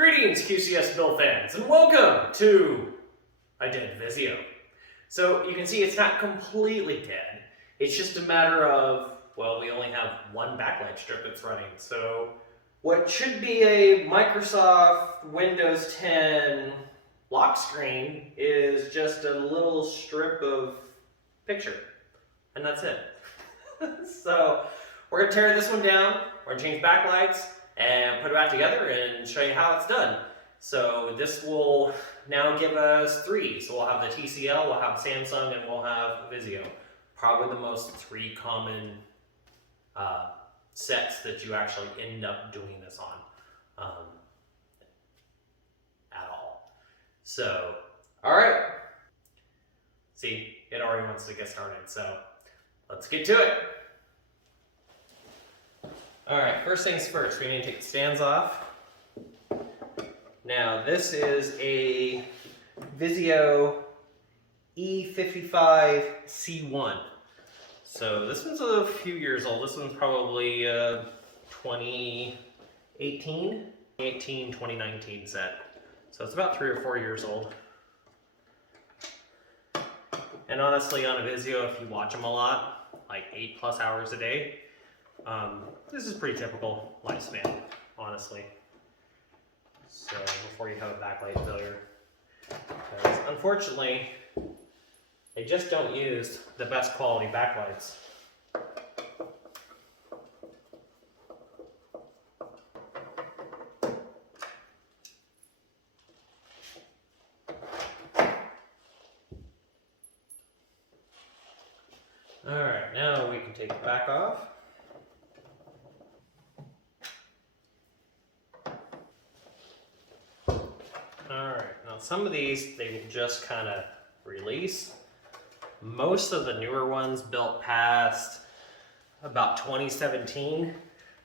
Greetings, QCS Bill fans, and welcome to a dead Vizio. So you can see it's not completely dead. It's just a matter of, well, we only have one backlight strip that's running. So what should be a Microsoft Windows 10 lock screen is just a little strip of picture, and that's it. So we're gonna tear this one down, we're gonna change backlights, and put it back together and show you how it's done. So this will now give us three. So we'll have the TCL, we'll have Samsung, and we'll have Vizio. Probably the most three common sets that you actually end up doing this on at all. So, all right. See, it already wants to get started. So let's get to it. Alright, first things first, we need to take the stands off. Now this is a Vizio E55C1. So this one's a few years old. This one's probably 2018, 2019 set. So it's about 3 or 4 years old. And honestly, on a Vizio, if you watch them a lot, like 8+ hours a day, this is pretty typical lifespan, honestly. So before you have a backlight failure, because unfortunately, they just don't use the best quality backlights. All right, now we can take the back off. Alright, now some of these, they will just kind of release. Most of the newer ones built past about 2017,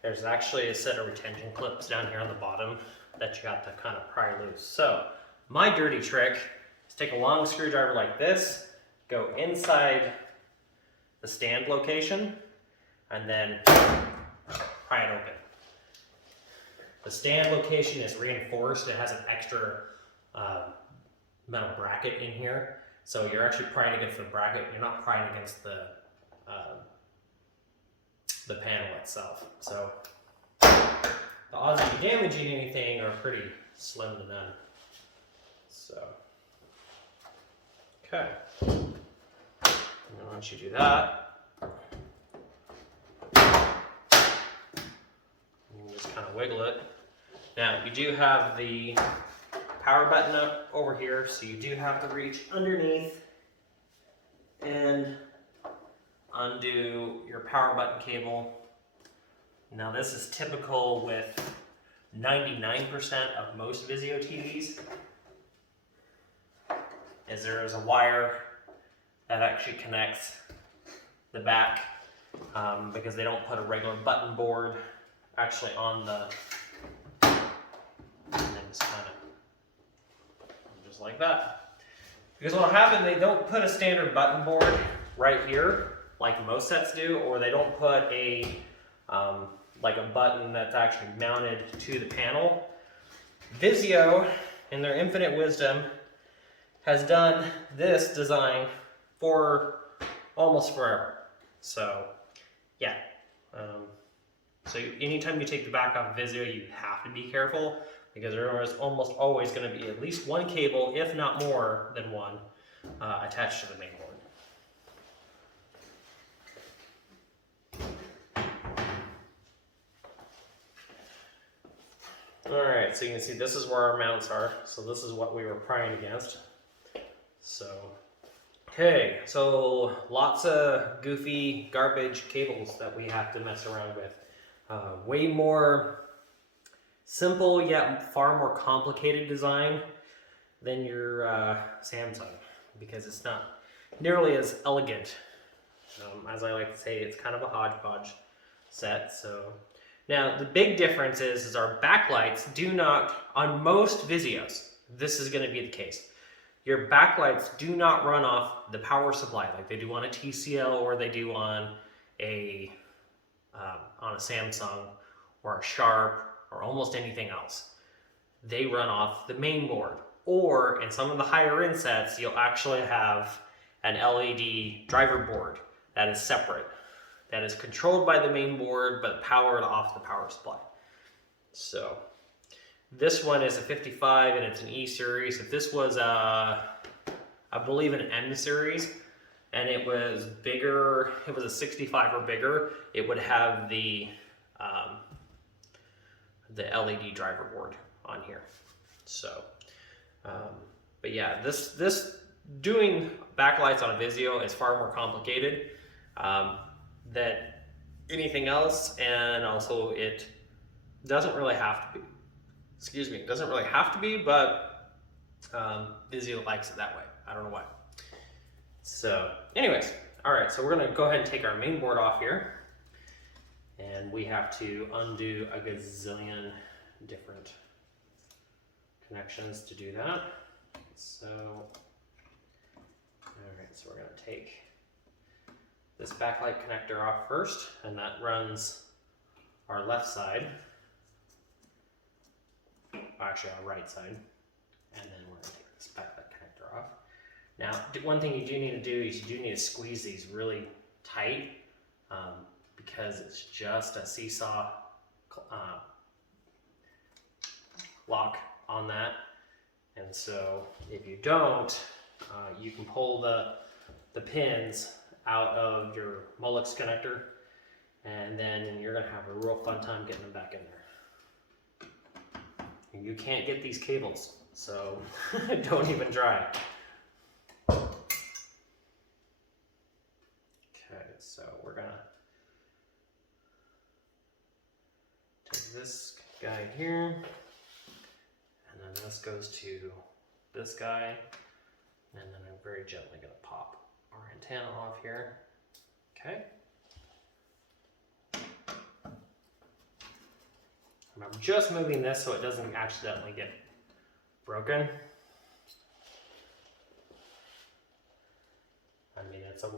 there's actually a set of retention clips down here on the bottom that you have to kind of pry loose. So, my dirty trick is take a long screwdriver like this, go inside the stand location, and then pry it open. The stand location is reinforced. It has an extra metal bracket in here. So you're actually prying against the bracket. You're not prying against the panel itself. So the odds of you damaging anything are pretty slim to none. So, okay. And then once you do that, you can just kind of wiggle it. Now, you do have the power button up over here, so you do have to reach underneath and undo your power button cable. Now, this is typical with 99% of most Vizio TVs, is there is a wire that actually connects the back because they don't put a regular button board actually on the, and then just kind of just like that. Because what will happen, they don't put a standard button board right here like most sets do, or they don't put a like a button that's actually mounted to the panel. Vizio, in their infinite wisdom, has done this design for almost forever. So yeah, so anytime you take the back off Vizio, you have to be careful, because there is almost always going to be at least one cable, if not more than one, attached to the main board. Alright, so you can see this is where our mounts are. So this is what we were prying against. So, okay, so lots of goofy garbage cables that we have to mess around with. Way more simple yet far more complicated design than your Samsung, because it's not nearly as elegant. As I like to say, it's kind of a hodgepodge set. So now the big difference is our backlights do not, on most Vizios, this is going to be the case. Your backlights do not run off the power supply like they do on a TCL or they do on a Samsung or a Sharp or almost anything else. they run off the main board. Or in some of the higher end sets, you'll actually have an LED driver board that is separate, that is controlled by the main board but powered off the power supply. So this one is a 55 and it's an E series. If this was I believe an M series and it was bigger, it was a 65 or bigger, it would have the LED driver board on here. So but yeah, this doing backlights on a Vizio is far more complicated than anything else, and also it doesn't really have to be. Excuse me, it doesn't really have to be, but Vizio likes it that way. I don't know why. So, anyways, all right. So we're gonna go ahead and take our main board off here, and we have to undo a gazillion different connections to do that. So, all right, so we're going to take this backlight connector off first, and that runs our left side, actually our right side, and then we're going to take this backlight connector off. Now, one thing you do need to do is you do need to squeeze these really tight because it's just a seesaw lock on that. And so if you don't, you can pull the pins out of your Molex connector, and then you're gonna have a real fun time getting them back in there. And you can't get these cables, so don't even try. Okay, so we're gonna take this guy here, and then this goes to this guy, and then I'm very gently going to pop our antenna off here. Okay. And I'm just moving this so it doesn't accidentally get broken. I mean, it's a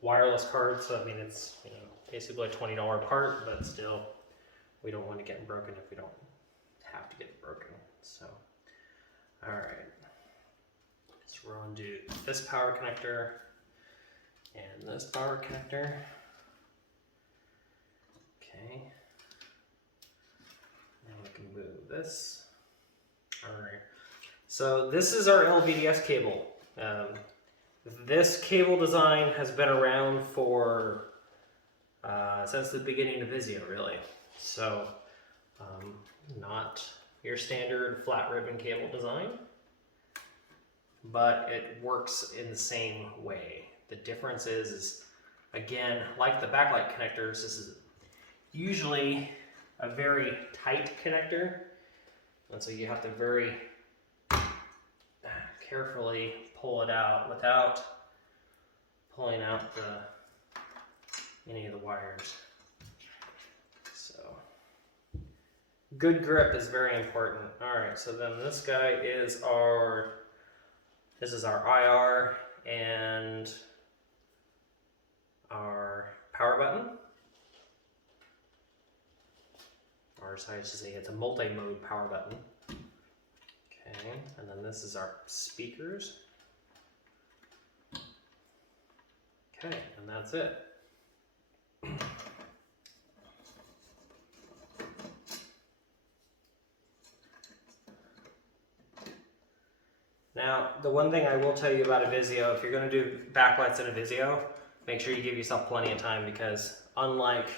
wireless card, so I mean it's, you know, basically a $20 part, but still, we don't want to get broken if we don't have to get broken. So, all right. So we're going to do this power connector and this power connector. Okay. Now we can move this. All right. So this is our LVDS cable. This cable design has been around for since the beginning of Vizio, really. So not your standard flat ribbon cable design, but it works in the same way. The difference is again, like the backlight connectors, this is usually a very tight connector, and so you have to very carefully pull it out without pulling out any of the wires. So good grip is very important. All right, so then this guy is our IR and our power button. Or so I should say it's a multi-mode power button. Okay, and then this is our speakers. Okay, and that's it. Now, the one thing I will tell you about a Vizio, if you're going to do backlights in a Vizio, make sure you give yourself plenty of time, because unlike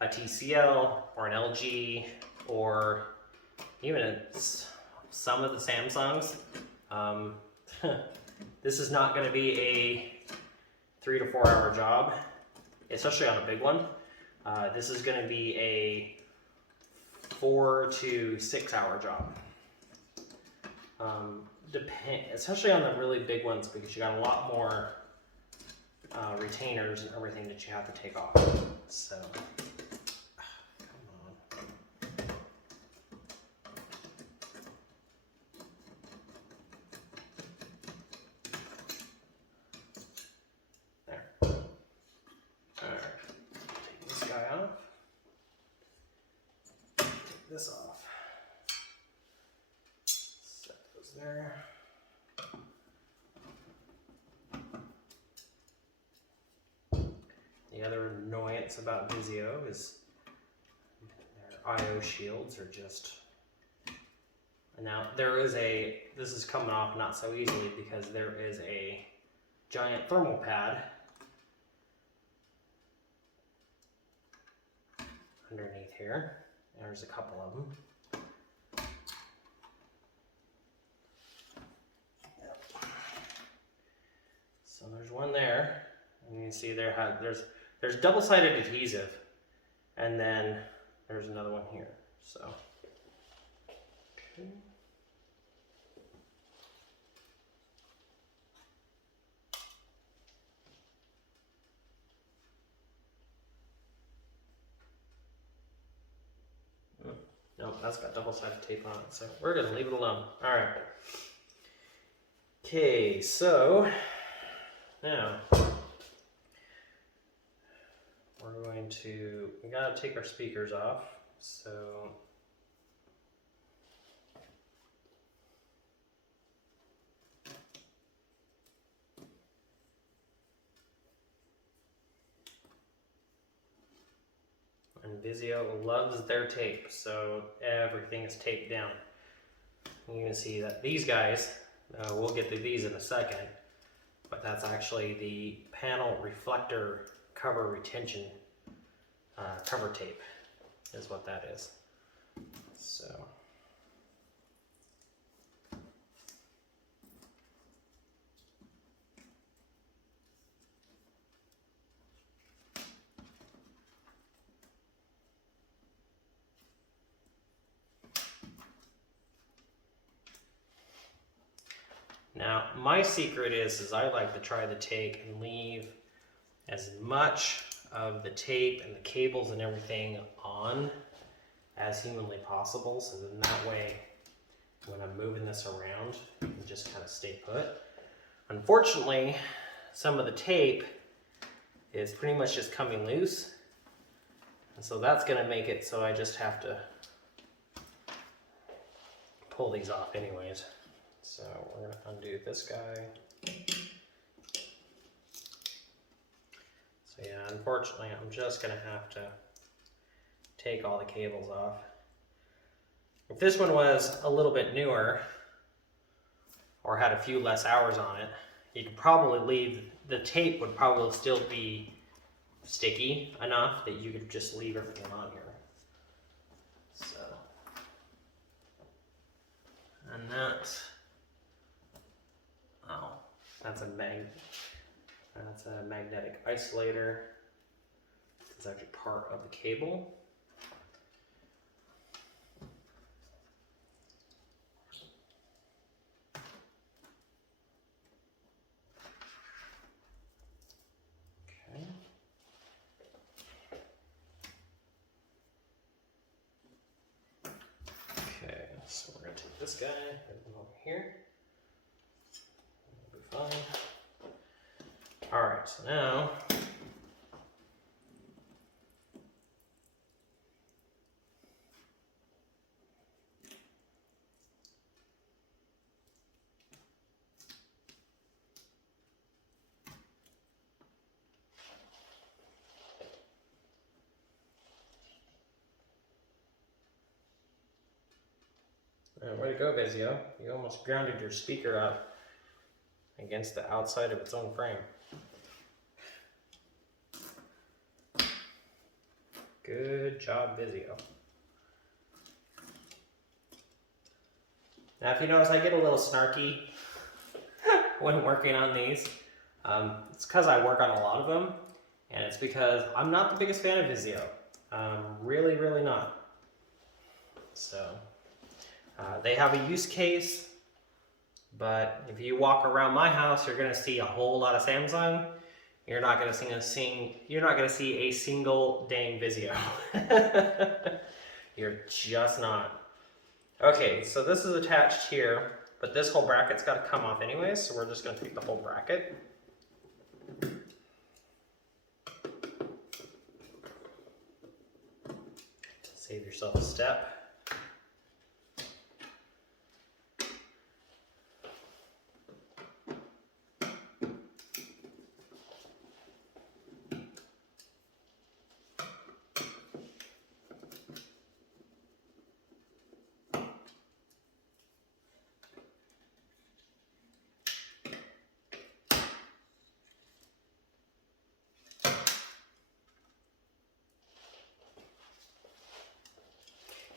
a TCL or an LG or even some of the Samsungs, this is not going to be a 3 to 4 hour job, especially on a big one. This is going to be a 4 to 6 hour job. Especially on the really big ones, because you got a lot more retainers and everything that you have to take off. So, come on. There. All right. Take this guy off. Take this off. there. The other annoyance about Vizio is their I/O shields are just. Now there is a. This is coming off not so easily because there is a giant thermal pad underneath here. There's a couple of them. So there's one there, and you can see there's double-sided adhesive, and then there's another one here. So. Okay. Nope, that's got double-sided tape on it, so we're gonna leave it alone. All right. Okay, so now we gotta take our speakers off. So and Vizio loves their tape, so everything is taped down. You can see that these guys, we'll get to these in a second, but that's actually the panel reflector cover retention cover tape is what that is. So. Now, my secret is I like to try to take and leave as much of the tape and the cables and everything on as humanly possible, so then that way, when I'm moving this around, it can just kind of stay put. Unfortunately, some of the tape is pretty much just coming loose, and so that's going to make it so I just have to pull these off anyways. So we're going to undo this guy. So yeah, unfortunately, I'm just going to have to take all the cables off. If this one was a little bit newer or had a few less hours on it, you could probably leave, the tape would probably still be sticky enough that you could just leave everything on here. So, and that's a magnetic isolator. It's actually part of the cable. Okay. Okay, so we're going to take this guy, put him over here. That'll be fine. Alright, so now way to go, Vizio. You almost grounded your speaker up against the outside of its own frame. Good job, Vizio. Now, if you notice, I get a little snarky when working on these. It's because I work on a lot of them, and it's because I'm not the biggest fan of Vizio. Really, really not. So, they have a use case, but if you walk around my house, you're going to see a whole lot of Samsung. You're not going to see a single dang Vizio. You're just not. Okay, so this is attached here, but this whole bracket's got to come off anyways, so we're just going to take the whole bracket. Save yourself a step.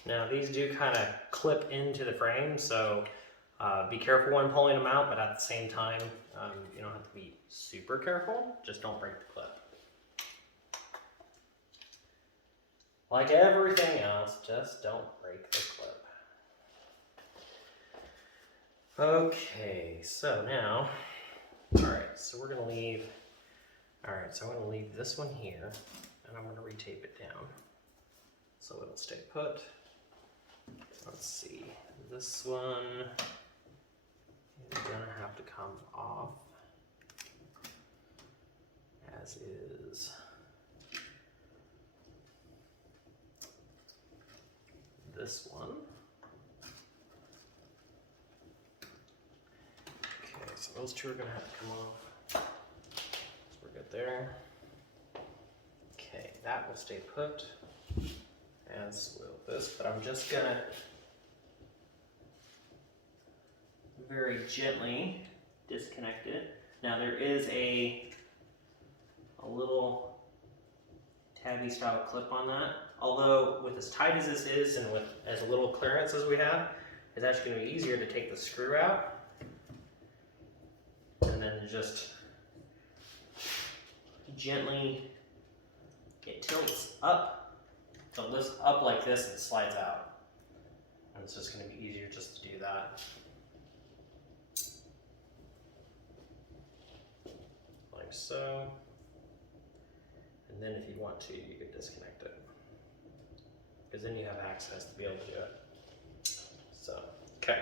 Now these do kind of clip into the frame, so be careful when pulling them out, but at the same time, you don't have to be super careful, just don't break the clip. Like everything else, just don't break the clip. Okay, so now, alright, so we're going to leave, alright, so I'm going to leave this one here, and I'm going to retape it down, so it'll stay put. Let's see, this one is going to have to come off, as is. This one. Okay, so those two are going to have to come off. So we're good there. Okay, that will stay put, as will this, but I'm just going to very gently disconnect it. Now there is a little tabby style clip on that. Although with as tight as this is and with as little clearance as we have, it's actually going to be easier to take the screw out and then just gently, it tilts up, so it lifts up like this and slides out. And it's just going to be easier just to do that. Like so. And then if you want to, you can disconnect it, because then you have access to be able to do it. So, okay.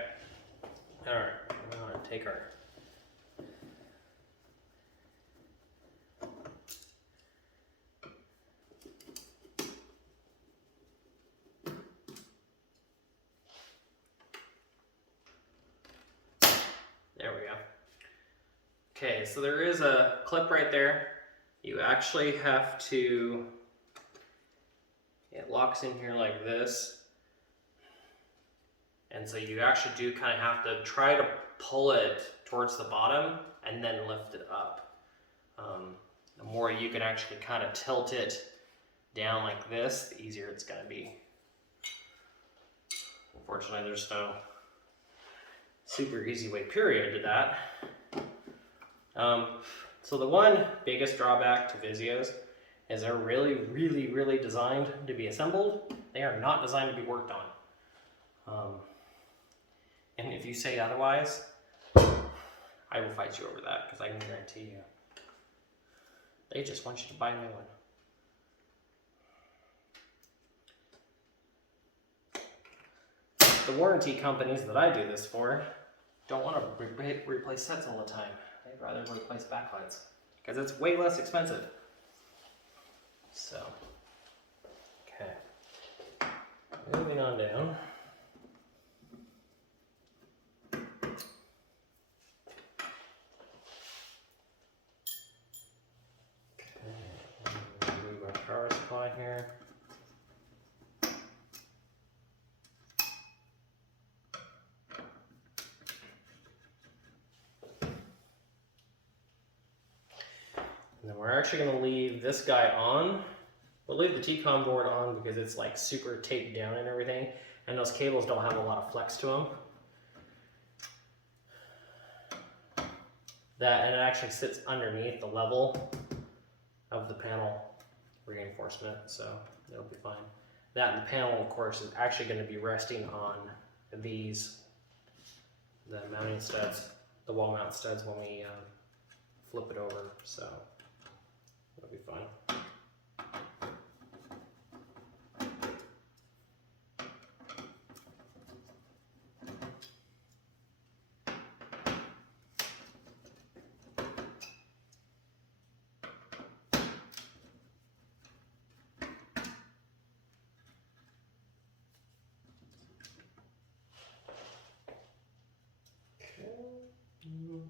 All right, we're going to take our there we go. Okay, so there is a clip right there. You actually have to, it locks in here like this. And so you actually do kind of have to try to pull it towards the bottom and then lift it up. The more you can actually kind of tilt it down like this, the easier it's going to be. Unfortunately, there's no super easy way, period, to that. So the one biggest drawback to Vizios is they're really designed to be assembled. They are not designed to be worked on. And if you say otherwise, I will fight you over that, because I can guarantee you, they just want you to buy a new one. The warranty companies that I do this for don't want to replace sets all the time. They'd rather replace backlights, because it's way less expensive. So, okay. Moving on down. Okay, remove our power supply here. And then we're actually going to leave this guy on. We'll leave the T-con board on because it's like super taped down and everything, and those cables don't have a lot of flex to them. And it actually sits underneath the level of the panel reinforcement, so it'll be fine. That and the panel, of course, is actually going to be resting on these, the mounting studs, the wall mount studs when we flip it over, so it'll be fine.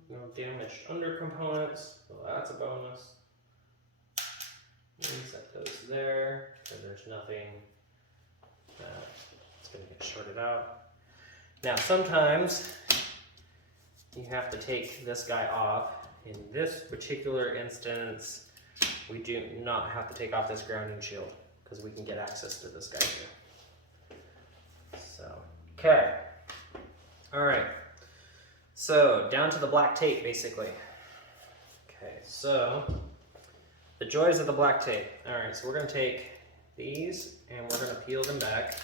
No damaged under components, so that's a bonus. Set those there, because there's nothing that's going to get shorted out. Now sometimes you have to take this guy off. In this particular instance, we do not have to take off this grounding shield, because we can get access to this guy here. Okay. All right. So down to the black tape, basically. Okay, so the joys of the black tape. All right, so we're going to take these and we're going to peel them back.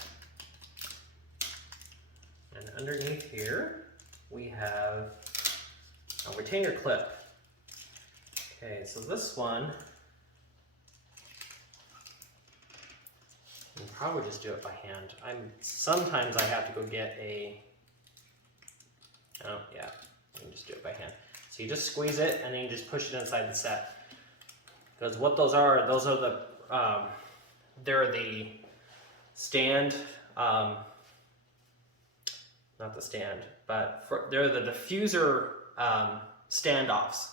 And underneath here, we have a retainer clip. Okay, so this one, you can probably just do it by hand. Sometimes I have to go get oh yeah, you can just do it by hand. So you just squeeze it and then you just push it inside the set. Because what those are the, they're the stand, not the stand, but they're the diffuser standoffs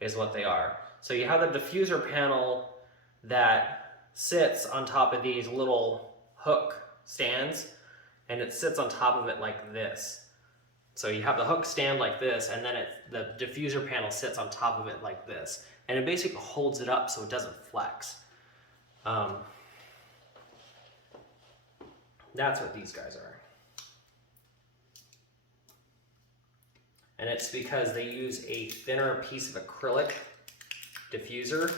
is what they are. So you have the diffuser panel that sits on top of these little hook stands, and it sits on top of it like this. So you have the hook stand like this, and then the diffuser panel sits on top of it like this. And it basically holds it up so it doesn't flex. That's what these guys are. And it's because they use a thinner piece of acrylic diffuser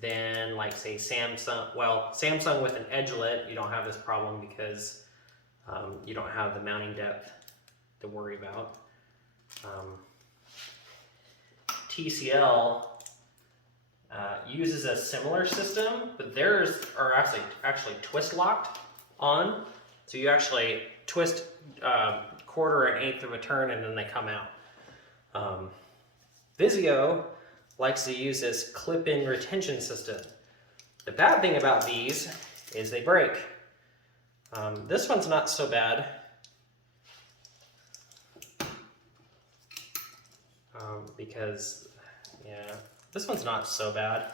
than, like, say, Samsung. Well, Samsung with an edgelet, you don't have this problem because you don't have the mounting depth to worry about. TCL uses a similar system, but theirs are actually twist locked on. So you actually twist quarter and eighth of a turn and then they come out. Vizio likes to use this clip-in retention system. The bad thing about these is they break. This one's not so bad. Because, yeah, this one's not so bad.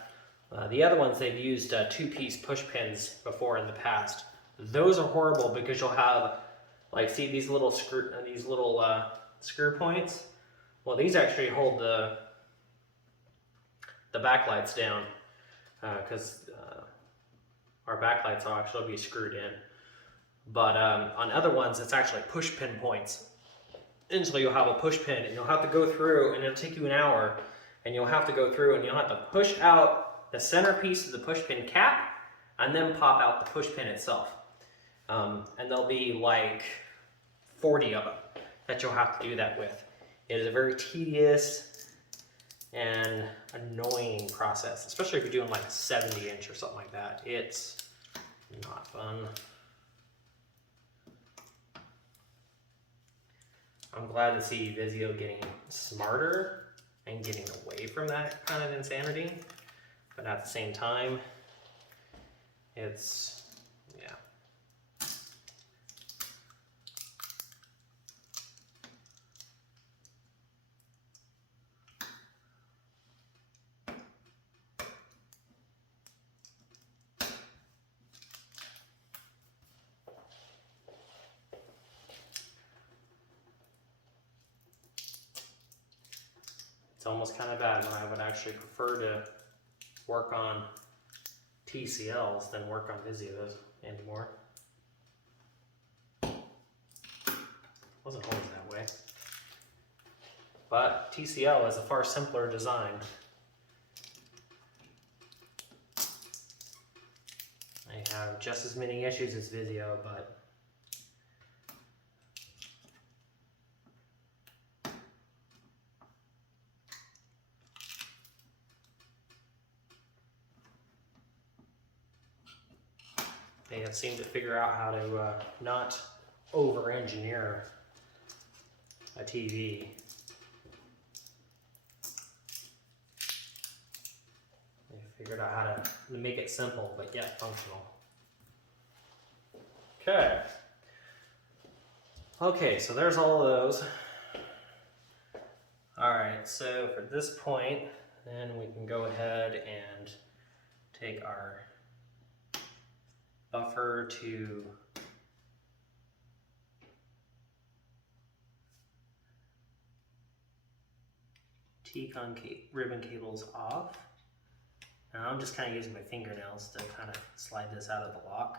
The other ones, they've used two-piece push pins before in the past. Those are horrible because you'll have, like, see these little screw points? Well, these actually hold the backlights down because our backlights will actually be screwed in. But on other ones, it's actually push pin points. And so you'll have a push pin and you'll have to go through, and it'll take you an hour, and you'll have to go through and you'll have to push out the centerpiece of the push pin cap and then pop out the push pin itself. And there'll be like 40 of them that you'll have to do that with. It is a very tedious and annoying process, especially if you're doing like a 70-inch or something like that. It's not fun. I'm glad to see Vizio getting smarter and getting away from that kind of insanity, but at the same time, it's, yeah. It's almost kind of bad when I would actually prefer to work on TCLs than work on Vizios anymore. Wasn't always that way. But TCL is a far simpler design. I have just as many issues as Vizio, but they have seemed to figure out how to not over-engineer a TV. They figured out how to make it simple, but yet functional. Okay. Okay, so there's all of those. All right, so for this point, then we can go ahead and take our buffer to T-con ribbon cables off. Now I'm just kind of using my fingernails to kind of slide this out of the lock.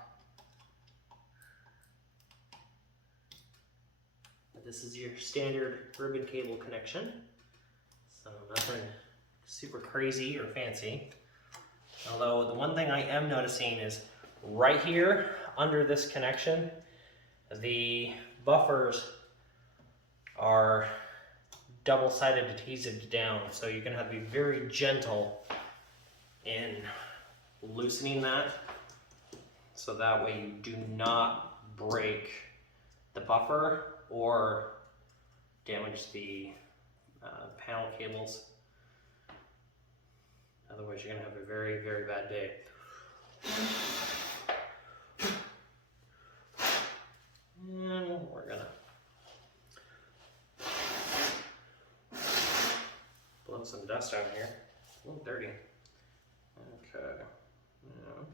this is your standard ribbon cable connection. So nothing super crazy or fancy. Although the one thing I am noticing is right here under this connection, the buffers are double-sided adhesive down. So you're gonna have to be very gentle in loosening that. So that way you do not break the buffer or damage the panel cables. Otherwise you're going to have a very, very bad day. And we're going to blow some dust out here. It's a little dirty. Okay. Yeah.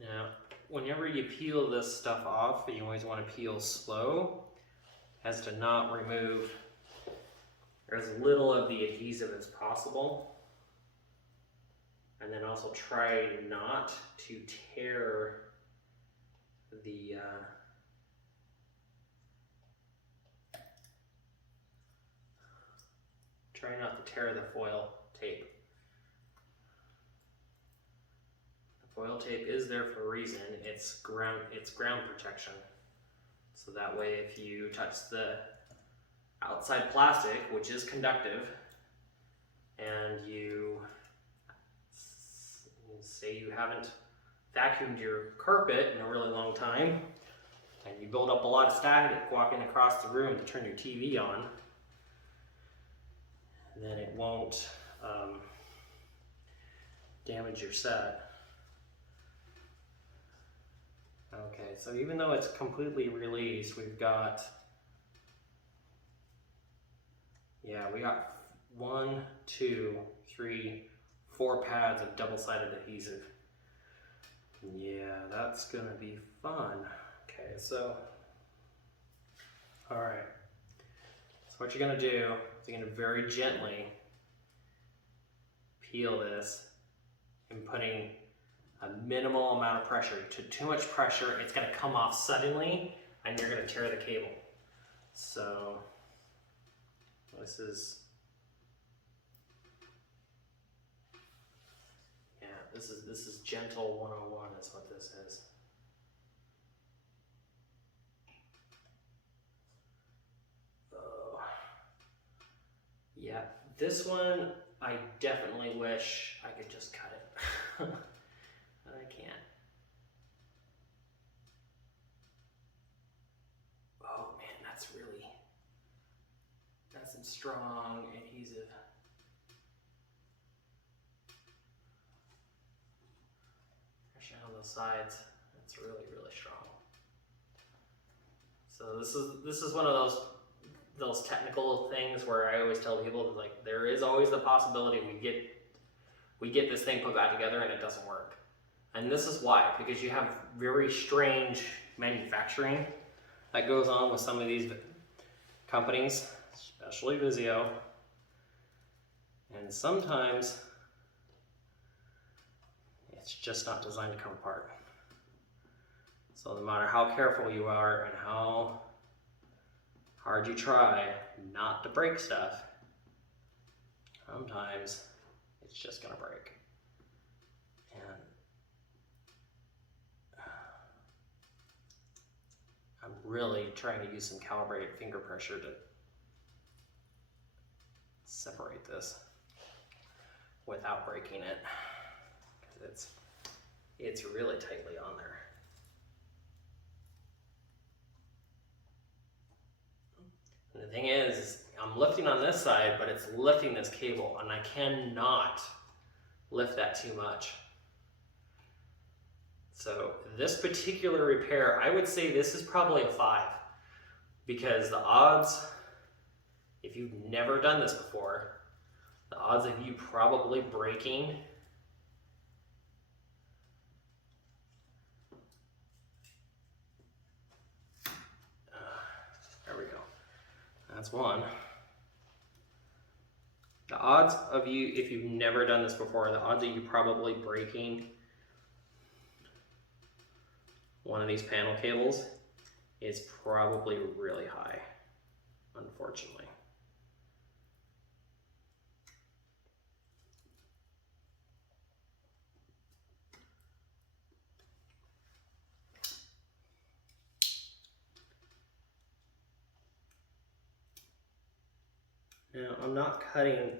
Now, whenever you peel this stuff off, you always want to peel slow, as to not remove as little of the adhesive as possible. And then also try not to tear the try not to tear the foil tape. Foil tape is there for a reason. It's ground protection. So that way if you touch the outside plastic, which is conductive, and you say you haven't vacuumed your carpet in a really long time, and you build up a lot of static walking across the room to turn your TV on, then it won't damage your set. Okay, so even though it's completely released, we've got, we got 1, 2, 3, 4 pads of double-sided adhesive. Yeah, that's gonna be fun. Okay, so, all right. So what you're gonna do is you're gonna very gently peel this and putting a minimal amount of pressure. Too much pressure, it's gonna come off suddenly and you're gonna tear the cable. So this is, this is gentle 101 is what this is. Oh. Yeah, this one I definitely wish I could just cut it. But I can't. Oh man, that's some strong adhesive. Especially on those sides, that's really, really strong. So this is one of those technical things where I always tell people, like, there is always the possibility we get this thing put back together and it doesn't work. And this is why, because you have very strange manufacturing that goes on with some of these companies, especially Vizio. And sometimes it's just not designed to come apart. So no matter how careful you are and how hard you try not to break stuff, sometimes it's just gonna break. And I'm really trying to use some calibrated finger pressure to separate this without breaking it, because it's really tightly on there. And the thing is, I'm lifting on this side, but it's lifting this cable, and I cannot lift that too much. So this particular repair, I would say this is probably a 5, because the odds, if you've never done this before, the odds of you probably breaking there we go. That's one. The odds of you, if you've never done this before, the odds of you probably breaking one of these panel cables is probably really high, unfortunately. Now, I'm not cutting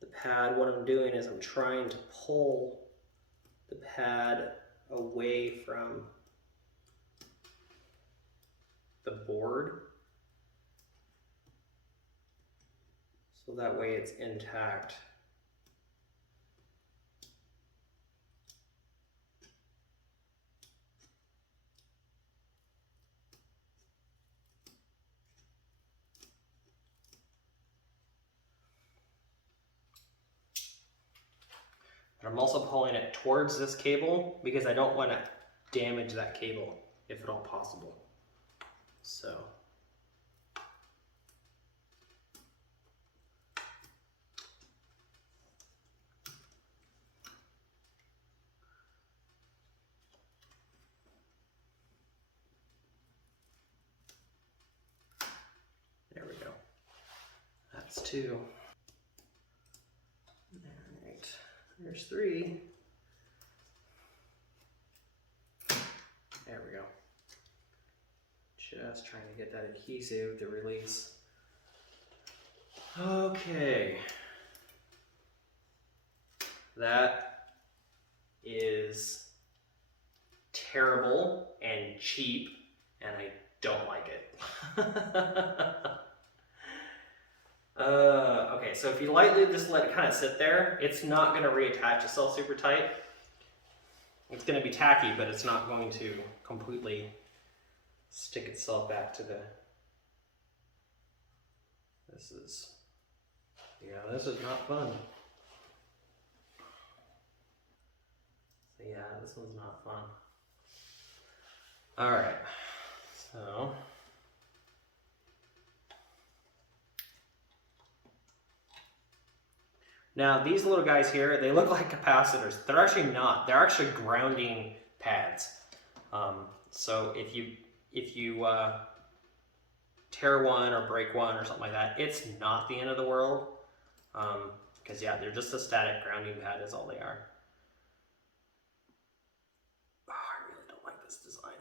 the pad. What I'm doing is I'm trying to pull the pad away from the board, so that way it's intact. But I'm also pulling it towards this cable because I don't want to damage that cable if at all possible. So. There we go. That's 2. All right, there's 3. There we go. Just trying to get that adhesive to release. Okay. That is terrible and cheap, and I don't like it. Okay, so if you lightly just let it kind of sit there, it's not going to reattach itself super tight. It's going to be tacky, but it's not going to completely stick itself back to the... This is not fun. So yeah, this one's not fun. All right, so... Now these little guys here, they look like capacitors. They're actually not. They're actually grounding pads. So if you tear one or break one or something like that, it's not the end of the world. Because yeah, they're just a static grounding pad is all they are. Oh, I really don't like this design.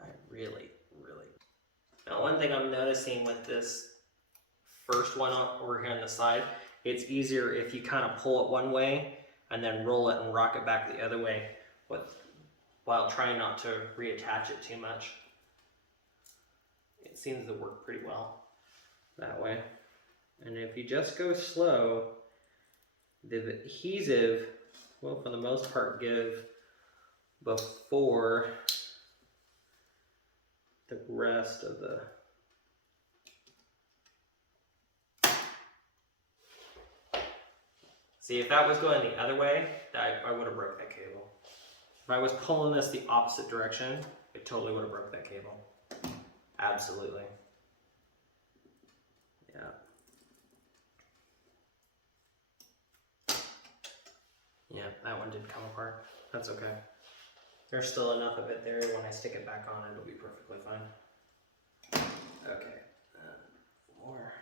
I really. Now one thing I'm noticing with this first one over here on the side, it's easier if you kind of pull it one way and then roll it and rock it back the other way while trying not to reattach it too much. It seems to work pretty well that way. And if you just go slow, the adhesive will for the most part give before the rest of the... See, if that was going the other way, I would have broke that cable. If I was pulling this the opposite direction, it totally would have broke that cable. Absolutely. Yeah. Yeah, that one did come apart. That's okay. There's still enough of it there. When I stick it back on, it'll be perfectly fine. Okay. More.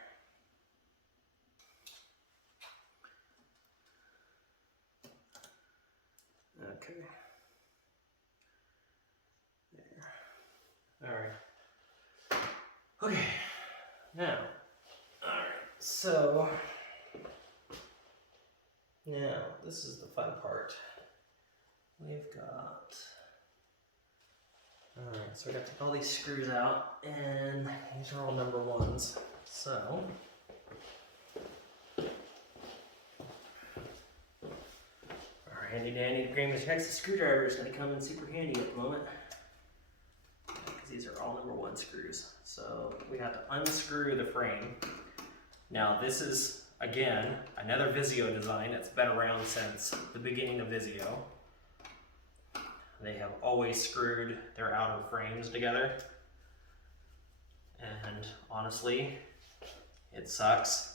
Okay. There. Alright. Okay. Now. Alright. So. Now, this is the fun part. We've got. Alright, so we got to take all these screws out, and these are all number 1s. So. Handy dandy Grandma's Texas screwdriver is going to come in super handy at the moment, because these are all number 1 screws. So we have to unscrew the frame. Now this is, again, another Vizio design that's been around since the beginning of Vizio. They have always screwed their outer frames together, and honestly, it sucks.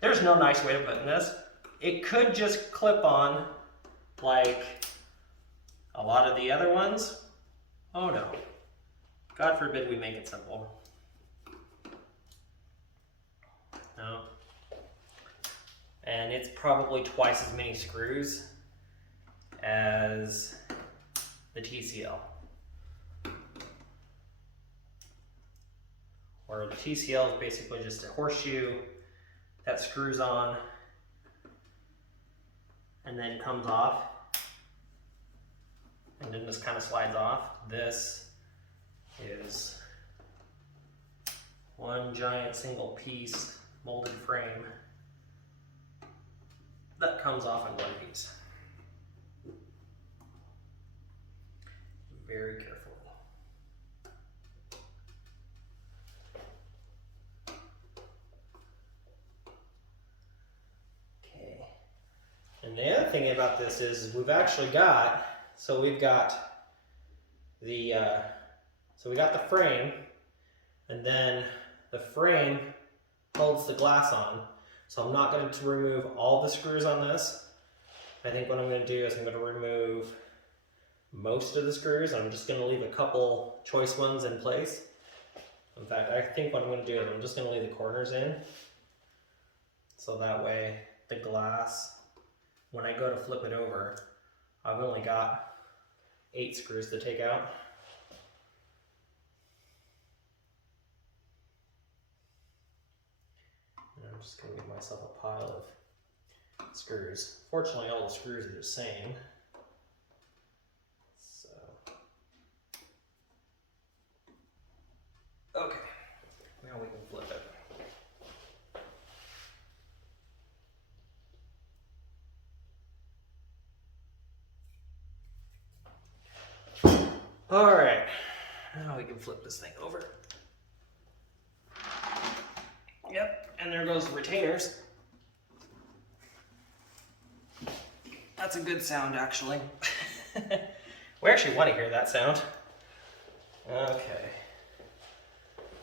There's no nice way of putting this. It could just clip on like a lot of the other ones. Oh no. God forbid we make it simple. No. And it's probably twice as many screws as the TCL. Or the TCL is basically just a horseshoe that screws on and then comes off and then just kind of slides off. This is one giant single piece molded frame that comes off in one piece. Very carefully. Okay. And the other thing about this is we've actually got, so we got the frame, and then the frame holds the glass on. So I'm not going to remove all the screws on this. I think what I'm going to do is I'm going to remove most of the screws. I'm just going to leave a couple choice ones in place. In fact, I think what I'm going to do is I'm just going to leave the corners in. So that way the glass, when I go to flip it over, I've only got 8 screws to take out. And I'm just going to give myself a pile of screws. Fortunately, all the screws are the same. So, okay, now we can flip it. All right, now we can flip this thing over. Yep, and there goes the retainers. That's a good sound, actually. We actually want to hear that sound. Okay.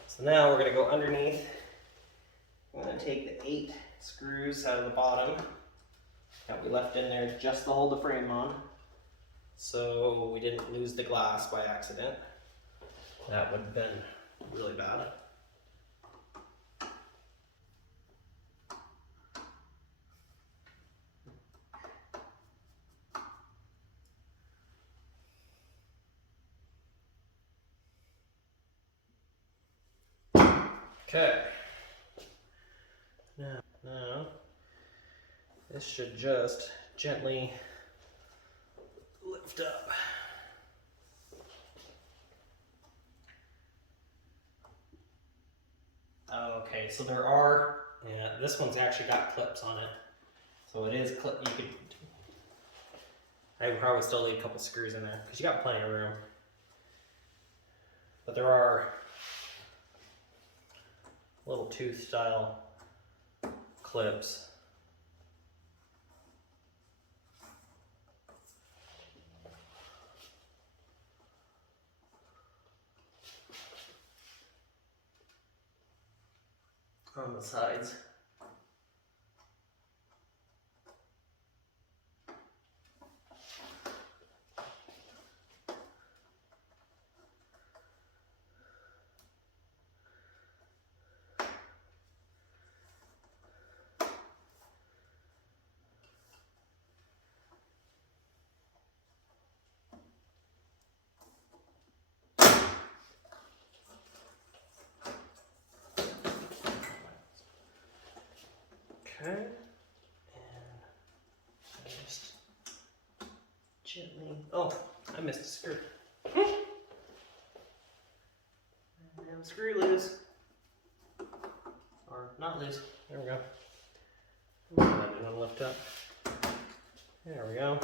So now we're going to go underneath. I'm going to take the 8 screws out of the bottom that we left in there just to hold the frame on, so we didn't lose the glass by accident. That would have been really bad. Okay. Now, this should just gently lift up. Okay, so there are, this one's actually got clips on it. So it is clip, you could, I would probably still leave a couple screws in there because you got plenty of room. But there are little tooth style clips. On the sides. Okay, and just gently, oh, I missed a screw. And screw loose, or not loose, there we go. That didn't lift up. There we go.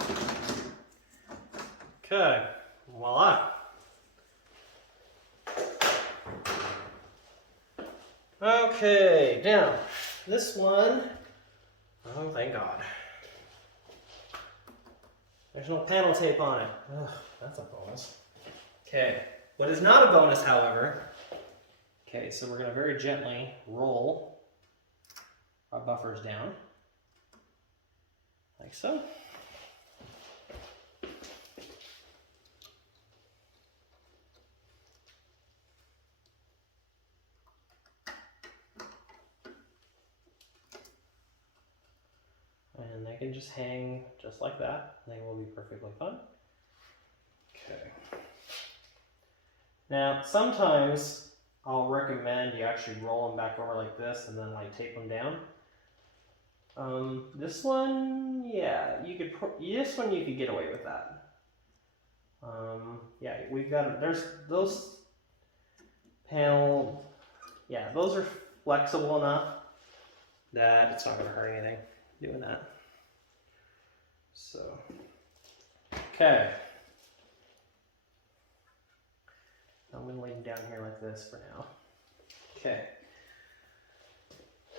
Okay, voila. Okay, now, this one, oh, thank God. There's no panel tape on it. Ugh, that's a bonus. Okay, what is not a bonus, however, okay, so we're going to very gently roll our buffers down. like so. And they can just hang just like that. They will be perfectly fine. Okay. Now, sometimes I'll recommend you actually roll them back over like this and then like tape them down. This one, yeah, you could. This one you could get away with that. Yeah, we've got. There's those panel. Yeah, those are flexible enough that it's not going to hurt anything doing that. So, okay. I'm going to lay them down here like this for now. Okay.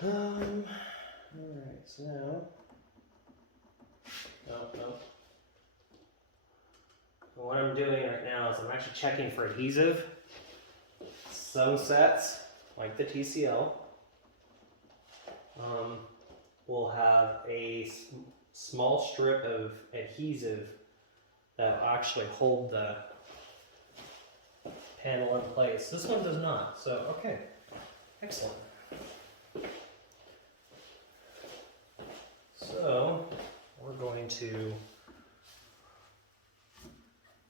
Alright, so now. No. So what I'm doing right now is I'm actually checking for adhesive. Some sets, like the TCL, will have a small strip of adhesive that will actually hold the panel in place. This one does not, so okay, excellent. So we're going to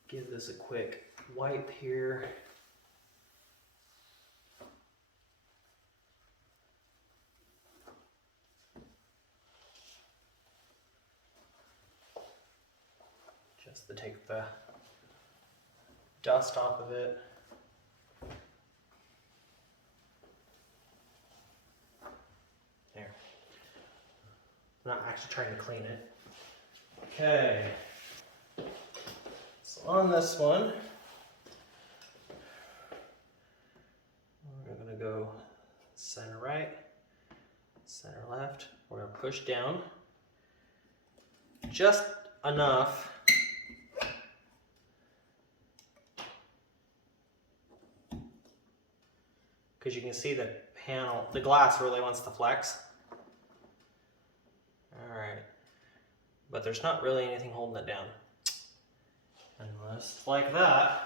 give this a quick wipe here. Just to take the dust off of it. There. I'm not actually trying to clean it. Okay. So on this one, we're going to go center right, center left. We're going to push down just enough because you can see the panel, the glass really wants to flex. Alright, but there's not really anything holding it down. Unless like that.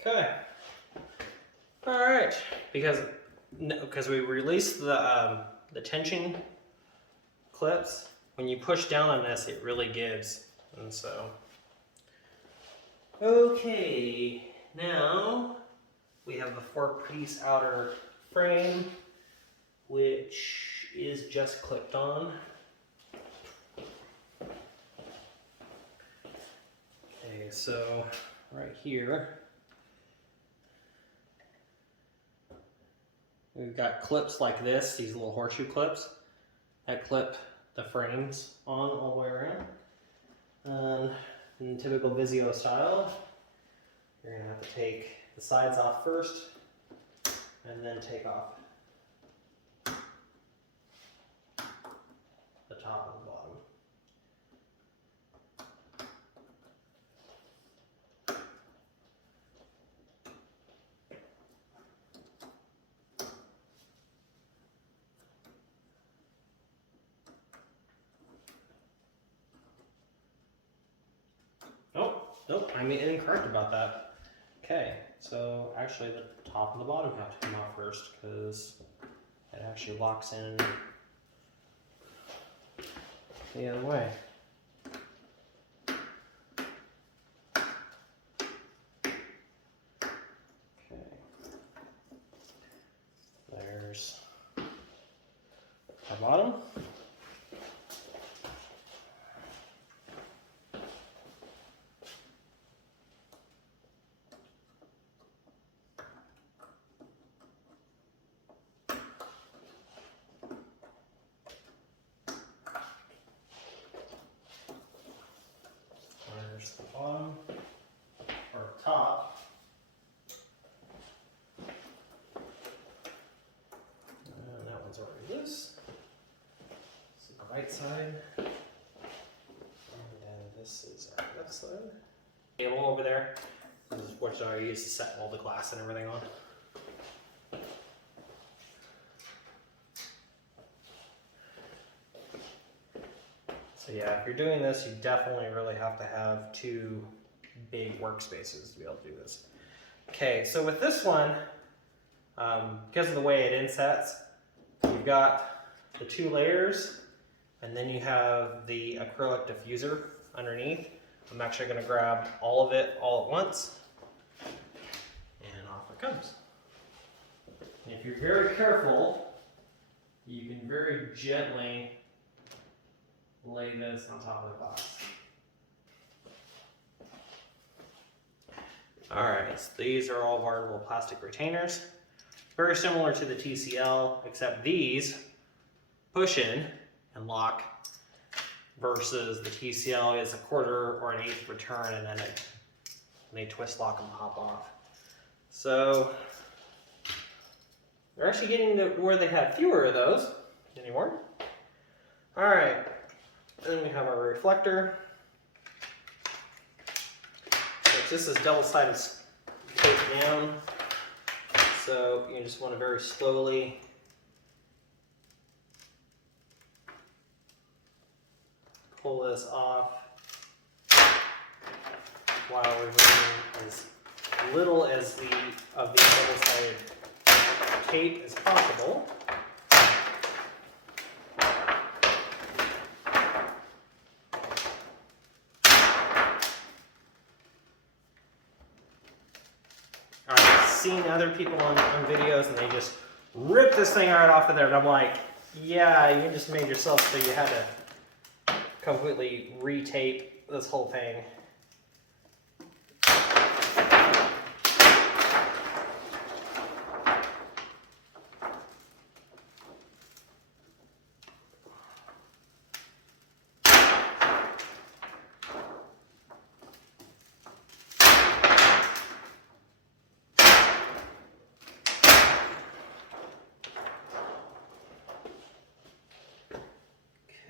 Okay. All right. Because we released the tension clips. When you push down on this, it really gives, and so. Okay. Now we have the 4-piece outer frame, which is just clipped on. Okay, so right here, we've got clips like this, these little horseshoe clips that clip the frames on all the way around. In typical Vizio style, you're going to have to take the sides off first and then take off the top and the bottom. Nope, I'm incorrect about that. Okay, so actually the top and the bottom have to come out first because it actually locks in the other way. Okay, there's our bottom. right side. And then this is our left side. Table over there. This is what I use to set all the glass and everything on. So yeah, if you're doing this, you definitely really have to have 2 big workspaces to be able to do this. Okay, so with this one, because of the way it insets, you've got the 2 layers, and then you have the acrylic diffuser underneath. I'm actually going to grab all of it all at once, and off it comes. And if you're very careful, you can very gently lay this on top of the glass. Alright, so these are all variable plastic retainers. Very similar to the TCL, except these push in and lock versus the TCL is a 1/4 or an 1/8 return, and then they twist lock and pop off. So they're actually getting to where they have fewer of those anymore. Alright, then we have our reflector. This is double-sided tape down, so you just want to very slowly pull this off while removing as little as of the double-sided tape as possible. I've seen other people on videos and they just rip this thing right off of there, and I'm like, yeah, you just made yourself so you had to completely retape this whole thing.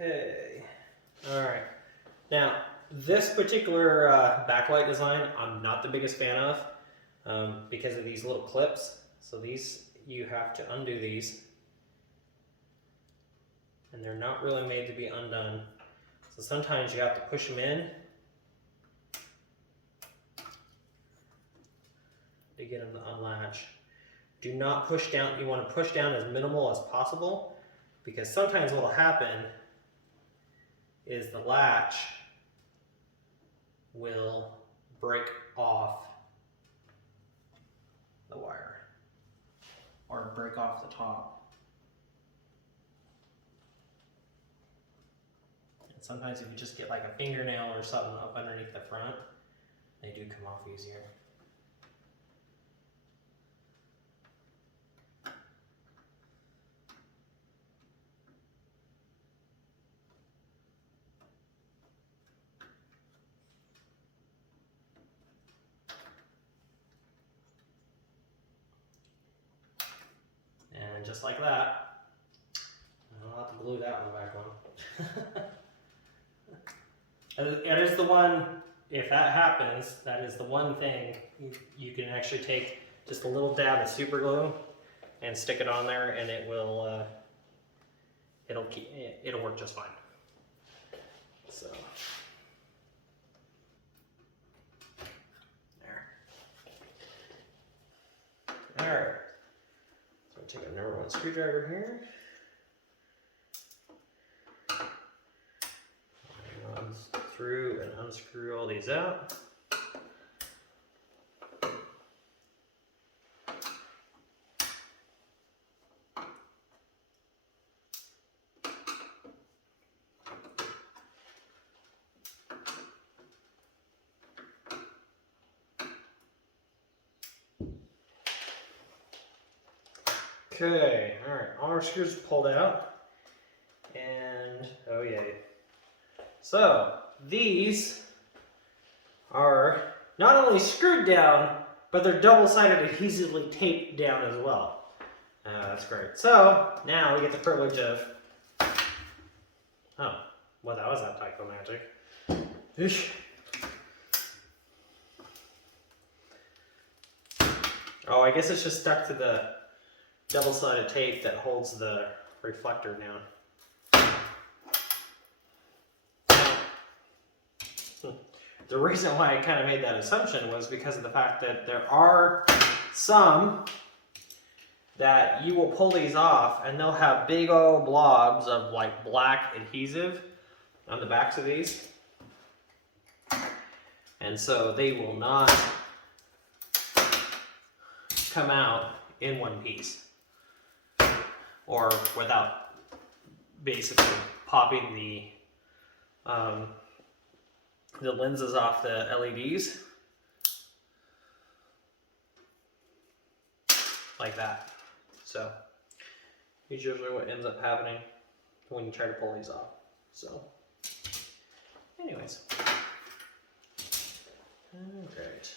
Okay, all right. Now, this particular backlight design, I'm not the biggest fan of because of these little clips. So these, you have to undo these, and they're not really made to be undone. So sometimes you have to push them in to get them to unlatch. Do not push down. You want to push down as minimal as possible, because sometimes what will happen is the latch will break off the wire or break off the top. And sometimes if you just get like a fingernail or something up underneath the front, they do come off easier. And just like that, I'll have to glue that one back on. It is the one, if that happens, that is the one thing you can actually take just a little dab of super glue and stick it on there, and it will it'll work just fine. So there. All right. So take a number 1 screwdriver here. Run through and unscrew all these out. Okay, all right, all our screws pulled out, and oh yay. So these are not only screwed down, but they're double-sided adhesively taped down as well. That's great. So now we get the privilege of Oh, well, that was anticlimactic. Ish. Oh, I guess it's just stuck to the double-sided tape that holds the reflector down. The reason why I kind of made that assumption was because of the fact that there are some that you will pull these off and they'll have big old blobs of like black adhesive on the backs of these. And so they will not come out in one piece or without basically popping the lenses off the LEDs like that. So it's usually what ends up happening when you try to pull these off. So anyways, all right.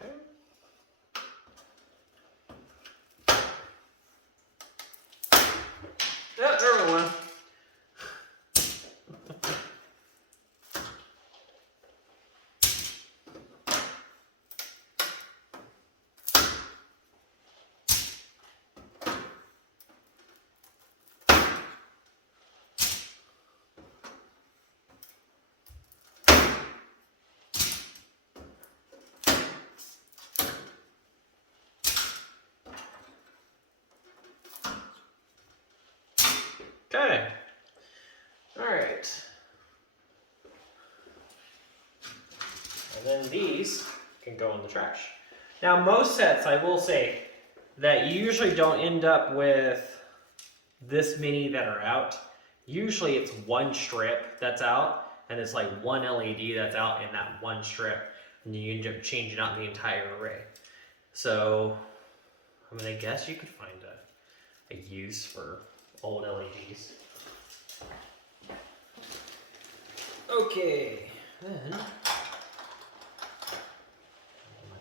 Okay. Yep, there we went. Okay. All right. And then these can go in the trash. Now, most sets, I will say, that you usually don't end up with this many that are out. Usually it's one strip that's out, and it's like one LED that's out in that one strip, and you end up changing out the entire array. So, I mean, I guess you could find a use for old LEDs. Okay, then, like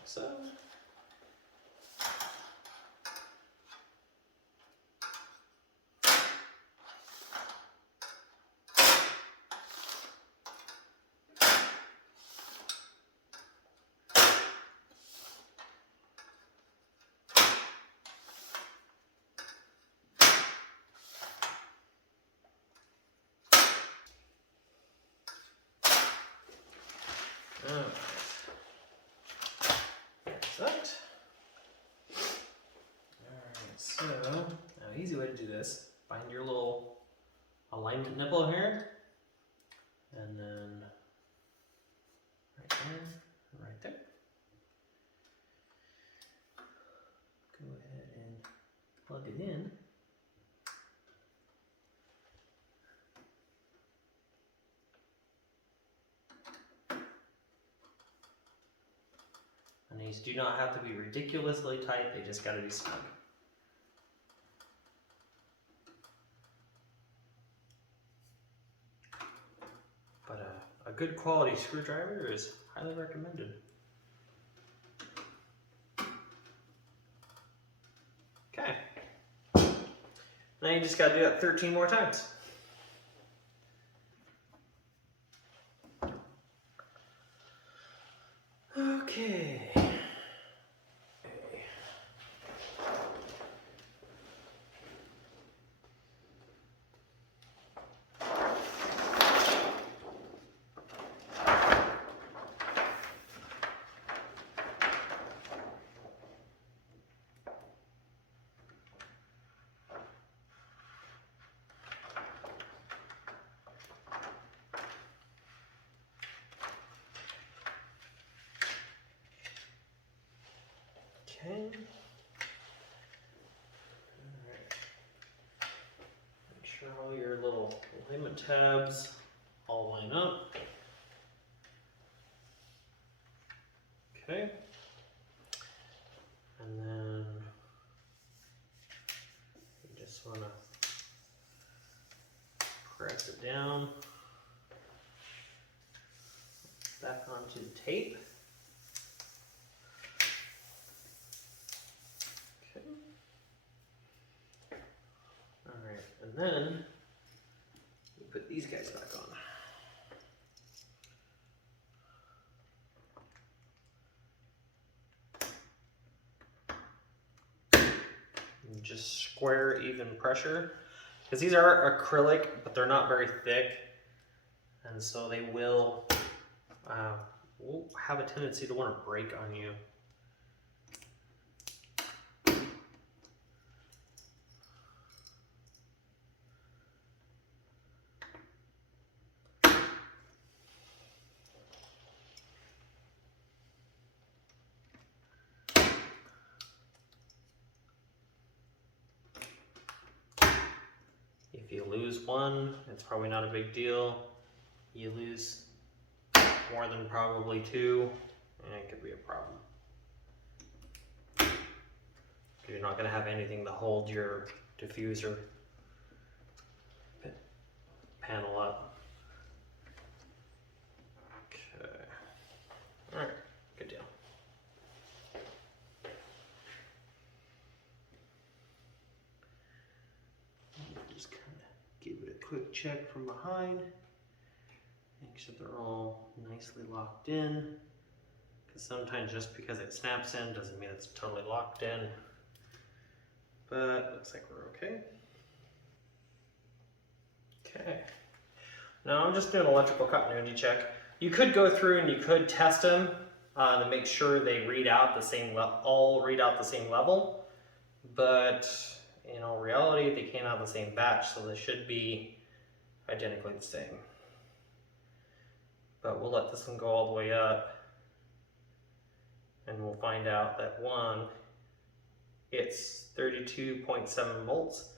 so. Alright, that's that. Alright, so now easy way to do this, find your little alignment nipple here, and then right there, and right there. Go ahead and plug it in. And these do not have to be ridiculously tight, they just gotta be snug. But a good quality screwdriver is highly recommended. Okay. Now you just gotta do that 13 more times. Okay. Okay. Alright. Make sure all your little alignment tabs all line up. Okay. And then you just want to press it down. back onto the tape. Okay. All right, and then we put these guys back on. And just square even pressure, because these are acrylic, but they're not very thick, and so they will have a tendency to want to break on you. If you lose one, it's probably not a big deal. You lose more than probably two, and it could be a problem. You're not going to have anything to hold your diffuser panel up. Okay. All right. Good deal. Just kind of give it a quick check from behind. Make sure they're all nicely locked in. Because sometimes just because it snaps in doesn't mean it's totally locked in. But looks like we're okay. Okay. Now I'm just doing an electrical continuity check. You could go through and you could test them to make sure they read out the same all read out the same level. But in all reality, they came out the same batch, so they should be identically the same. But we'll let this one go all the way up, and we'll find out that one, it's 32.7 volts,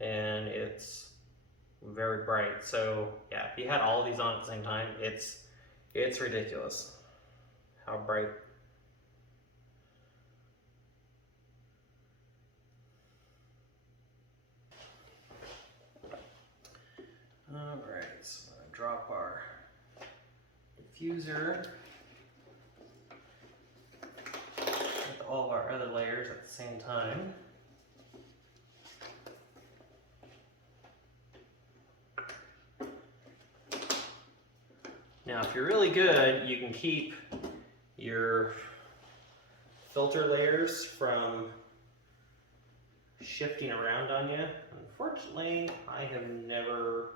and it's very bright. So yeah, if you had all of these on at the same time, it's ridiculous how bright. All right, so I'm gonna drop our diffuser with all of our other layers at the same time. Now, if you're really good, you can keep your filter layers from shifting around on you. Unfortunately, I have never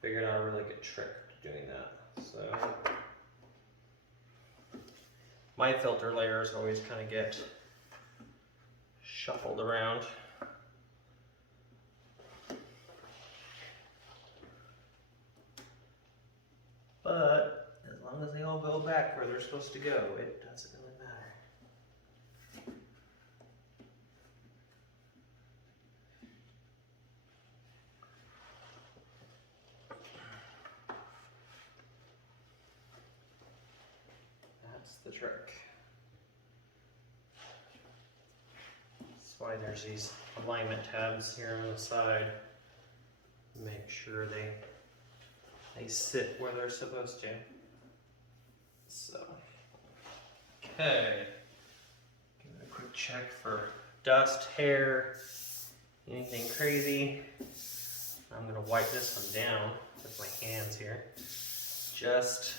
figured out a really good trick to doing that. So my filter layers always kind of get shuffled around. But as long as they all go back where they're supposed to go, it doesn't really matter. That's the trick. That's why there's these alignment tabs here on the side. Make sure they sit where they're supposed to. So, okay. Give it a quick check for dust, hair, anything crazy. I'm gonna wipe this one down with my hands here. Just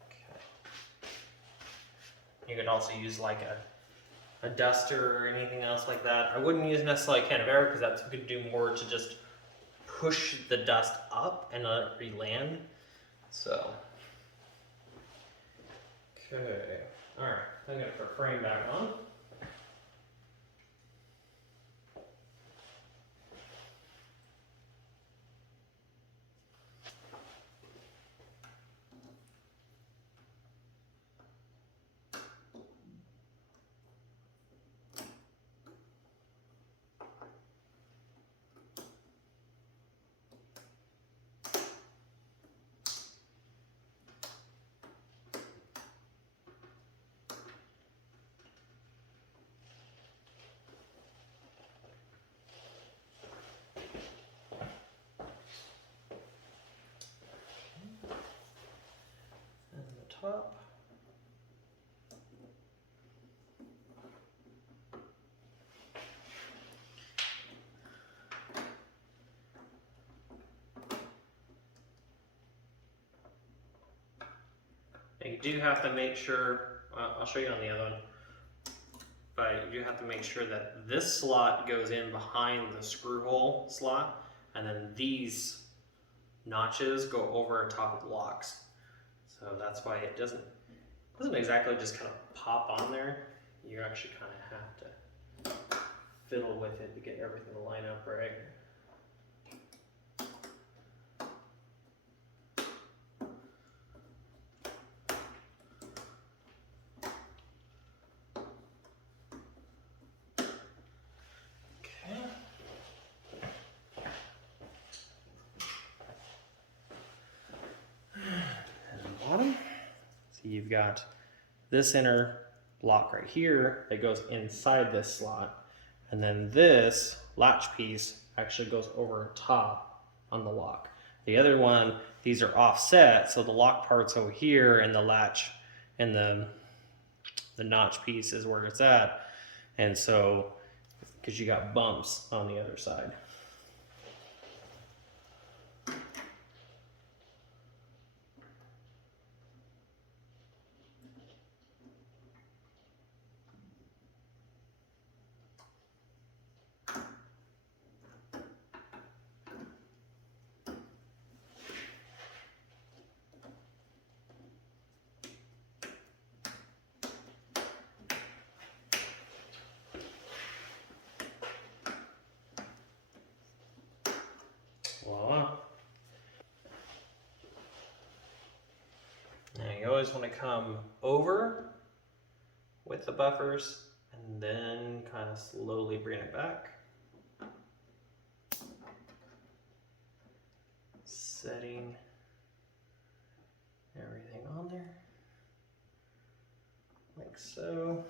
okay. You could also use like a duster or anything else like that. I wouldn't use necessarily a can of air because that's going to do more to just push the dust up and let it re-land. So, okay, all right, I'm going to put frame back on. do have to make sure, I'll show you on the other one, but you do have to make sure that this slot goes in behind the screw hole slot, and then these notches go over top of the locks. So that's why it doesn't exactly just kind of pop on there. You actually kind of have to fiddle with it to get everything to line up right. So you've got this inner block right here that goes inside this slot, and then this latch piece actually goes over top on the lock. The other one, these are offset, so the lock part's over here and the latch and the notch piece is where it's at. And so, because you got bumps on the other side. Voila. Now you always want to come over with the buffers and then kind of slowly bring it back. Setting everything on there, like so.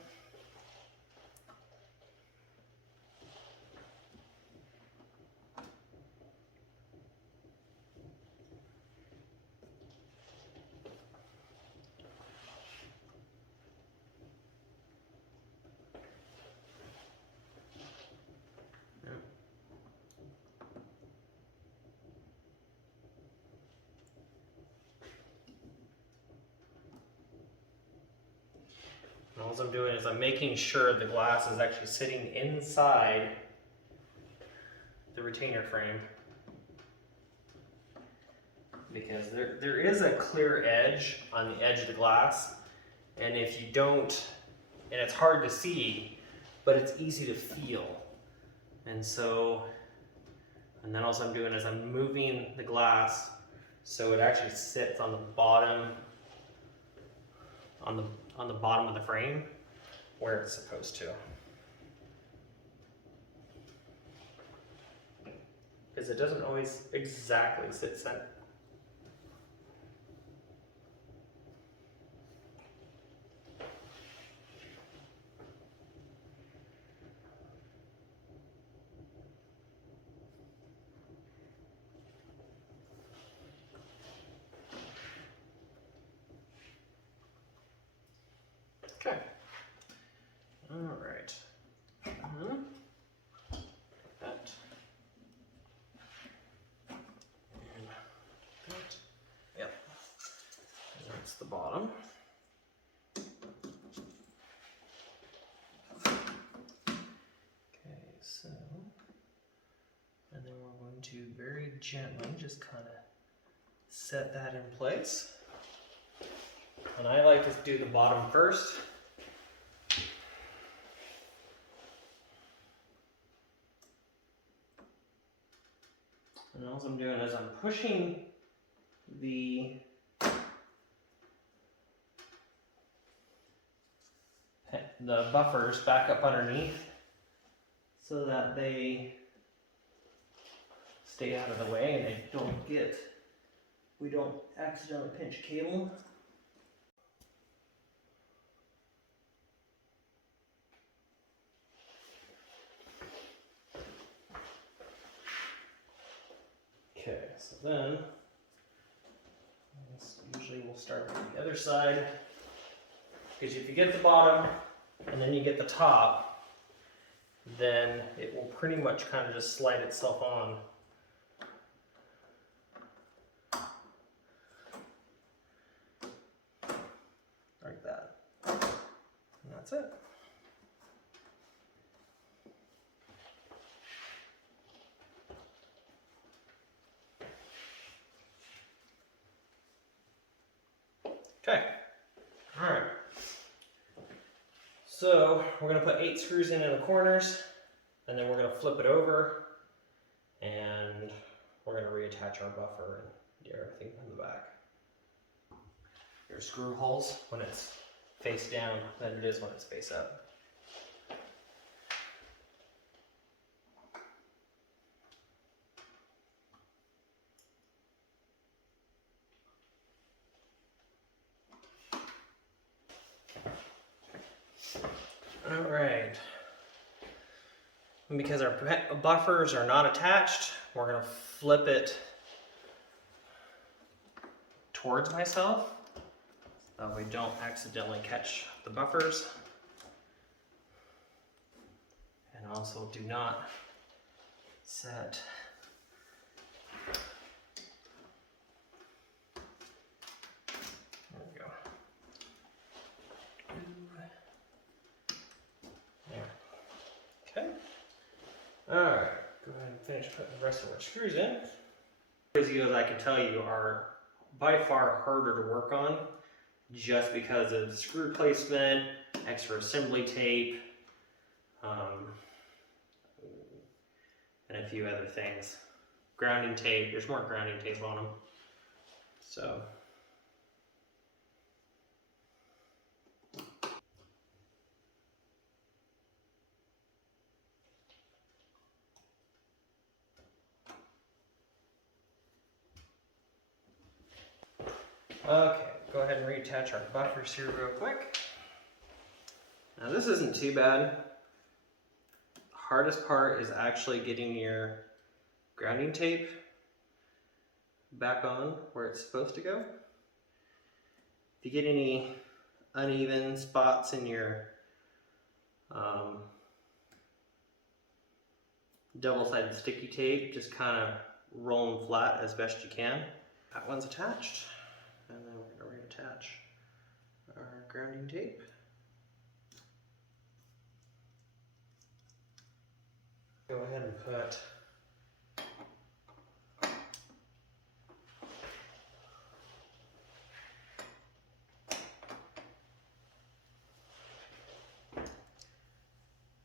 And all I'm doing is I'm making sure the glass is actually sitting inside the retainer frame, because there is a clear edge on the edge of the glass, and if you don't, and it's hard to see, but it's easy to feel. And so, and then also I'm doing is I'm moving the glass so it actually sits on the bottom, on the bottom of the frame where it's supposed to. Because it doesn't always exactly sit center. Okay. All right. That. And that. Yep. And that's the bottom. Okay, so, and then we're going to very gently just kind of set that in place. And I like to do the bottom first. And all I'm doing is I'm pushing the buffers back up underneath so that they stay out of the way and they we don't accidentally pinch cable. Okay, so then, usually we'll start with the other side, because if you get the bottom and then you get the top, then it will pretty much kind of just slide itself on. that's it. Okay, all right. So we're gonna put 8 screws in the corners, and then we're gonna flip it over, and we're gonna reattach our buffer and do everything in the back. Your screw holes when it's face down than it is when it's face up. All right. And because our buffers are not attached, we're gonna flip it towards myself so we don't accidentally catch the buffers. And also do not set there we go. There. Okay. Alright, go ahead and finish putting the rest of our screws in. Vizios, I can tell you, are by far harder to work on just because of screw placement, extra assembly tape, and a few other things. Grounding tape, there's more grounding tape on them. So. Okay, go ahead and reattach our buffers here real quick. Now this isn't too bad. The hardest part is actually getting your grounding tape back on where it's supposed to go. If you get any uneven spots in your double-sided sticky tape, just kind of roll them flat as best you can. That one's attached. And then we're going to reattach our grounding tape. Go ahead and put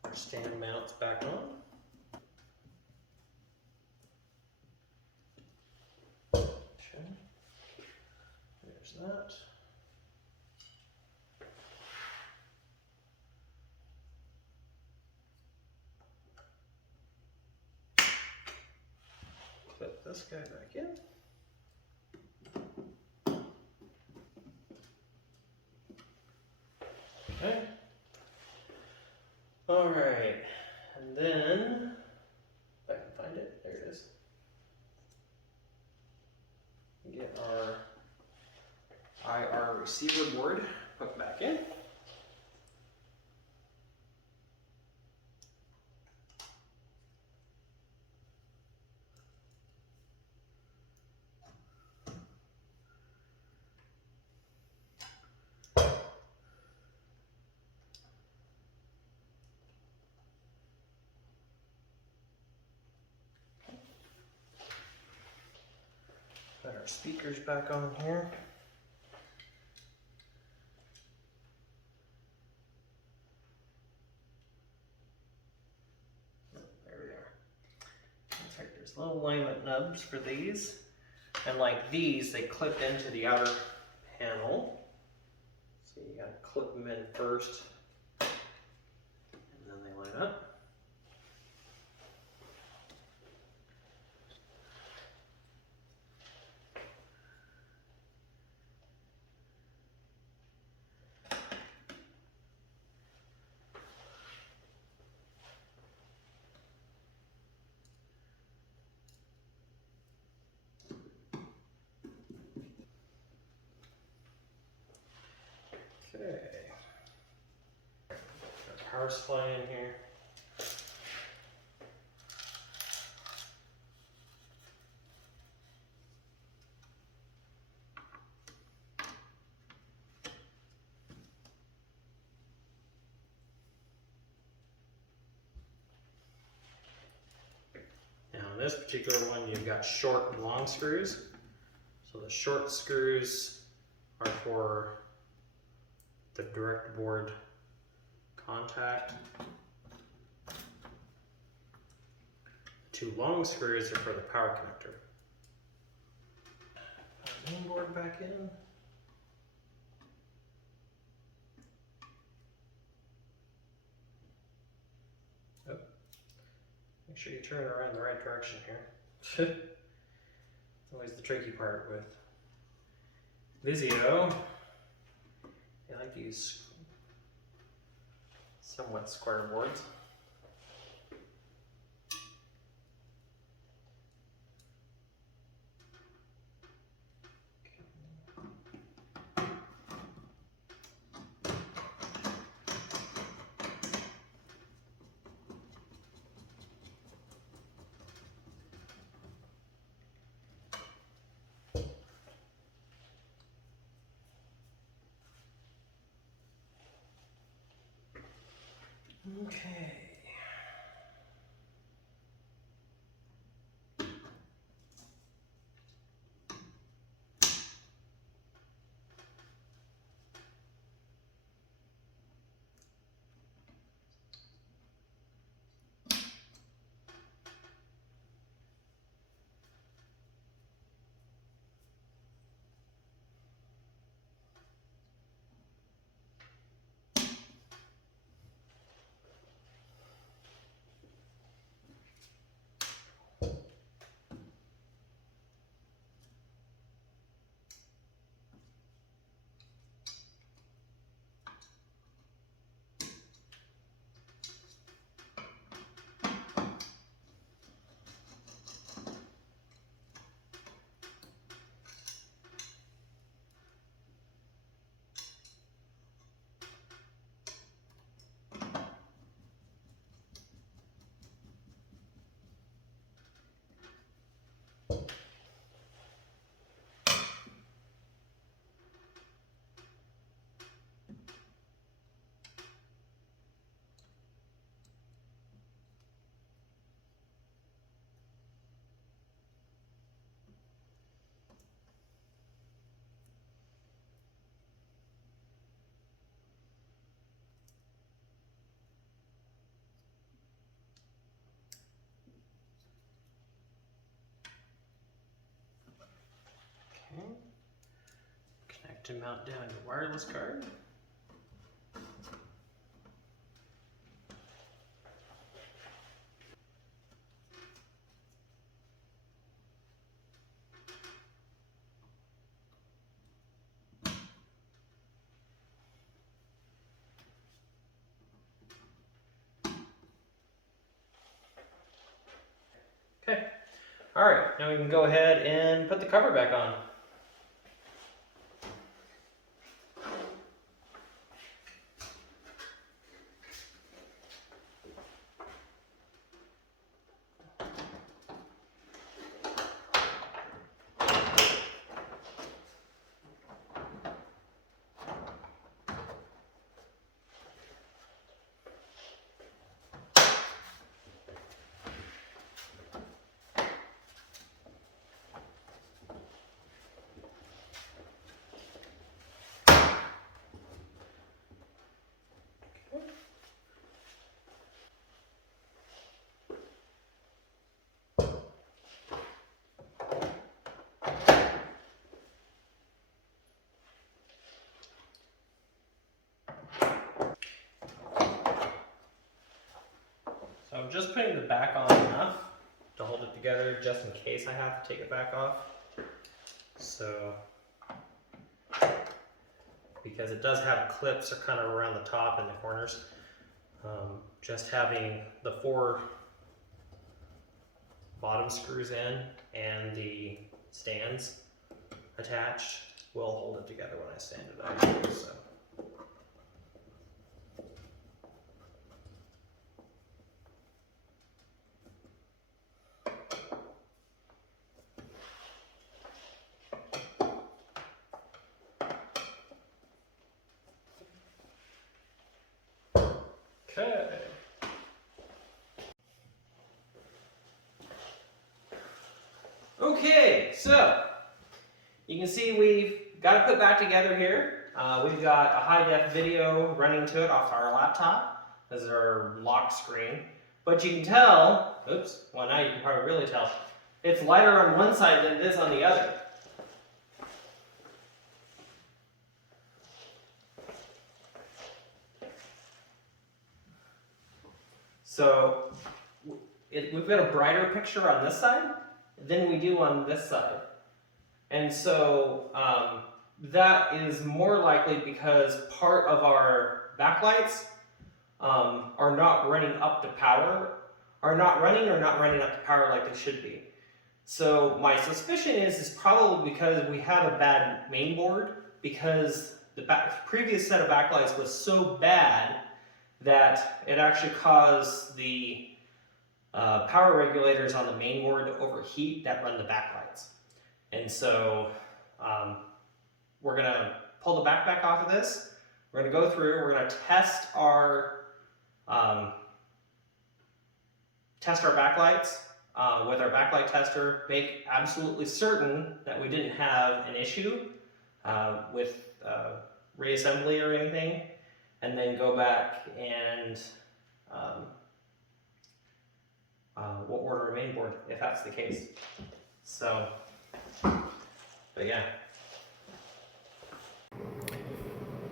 our stand mounts back on. Okay. There's that. Clip this guy back in. Okay. All right, and then if I can find it, there it is. Get our IR receiver board put back in. Put our speakers back on here. There we are. Looks like there's little alignment nubs for these. And like these, they clip into the outer panel. So you gotta clip them in first, and then they line up. Okay. Our power supply in here. this particular one, you've got short and long screws. So the short screws are for the direct board contact. The 2 long screws are for the power connector. Put the main board back in. Oh. Make sure you turn it around the right direction here. It's always the tricky part with Vizio. I like to use somewhat square boards. Okay. Connect and mount down your wireless card. Okay, all right, now we can go ahead and put the cover back on. So I'm just putting the back on enough to hold it together just in case I have to take it back off. So, because it does have clips are kind of around the top and the corners, just having the 4 bottom screws in and the stands attached will hold it together when I stand it up. So. Okay. Okay, so you can see we've got it put back together here. We've got a high-def video running to it off our laptop. This is our lock screen. But you can tell, oops, well now you can probably really tell, it's lighter on one side than it is on the other. So we've got a brighter picture on this side than we do on this side. And so that is more likely because part of our backlights are not running up to power, are not running up to power like they should be. So my suspicion is probably because we have a bad main board, because the previous set of backlights was so bad that it actually caused the power regulators on the main board to overheat that run the backlights. And so we're going to pull the back off of this. We're going to go through, we're going to test our backlights with our backlight tester, make absolutely certain that we didn't have an issue with reassembly or anything, and then go back and we'll order a main board if that's the case. So, but yeah.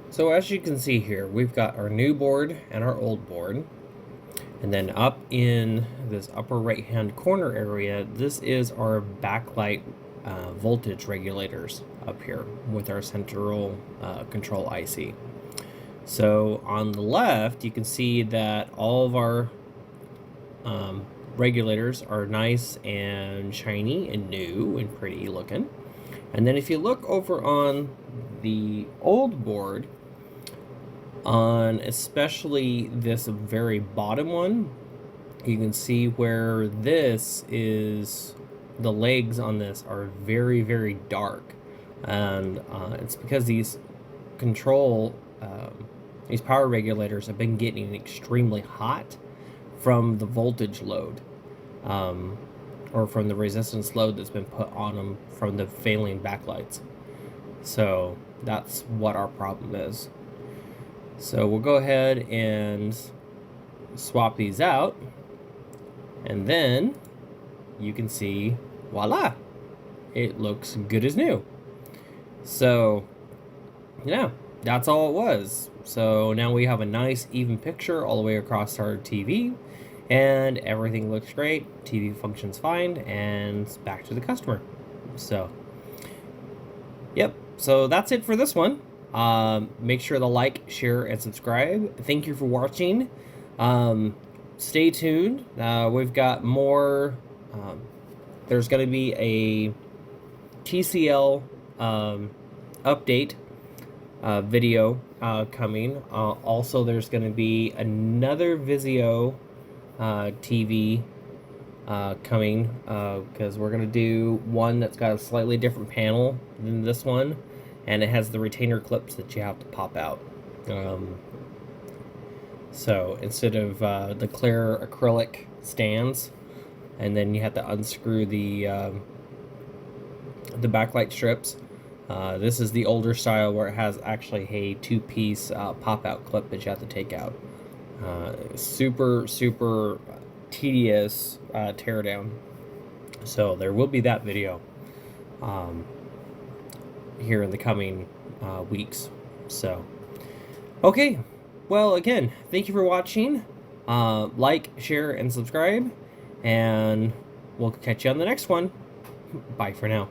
So as you can see here, we've got our new board and our old board. And then up in this upper right hand corner area, this is our backlight voltage regulators up here with our central control IC. So on the left, you can see that all of our regulators are nice and shiny and new and pretty looking. And then if you look over on the old board, on especially this very bottom one, you can see where this is, the legs on this are very, very dark. And it's because these these power regulators have been getting extremely hot from the voltage load, or from the resistance load that's been put on them from the failing backlights. So that's what our problem is. So we'll go ahead and swap these out, and then you can see, voila, it looks good as new. So yeah, that's all it was. So now we have a nice even picture all the way across our TV, and everything looks great, TV functions fine, and back to the customer. So yep, so that's it for this one. Make sure to like, share, and subscribe. Thank you for watching. Stay tuned. We've got more. There's going to be a TCL update video coming. Also, there's going to be another Vizio TV coming, because we're going to do one that's got a slightly different panel than this one. And it has the retainer clips that you have to pop out. So instead of the clear acrylic stands, and then you have to unscrew the backlight strips, this is the older style where it has actually a two-piece pop-out clip that you have to take out. Super tedious teardown. So there will be that video here in the coming weeks. So okay, well, again, thank you for watching. Like, share, and subscribe, and we'll catch you on the next one. Bye for now.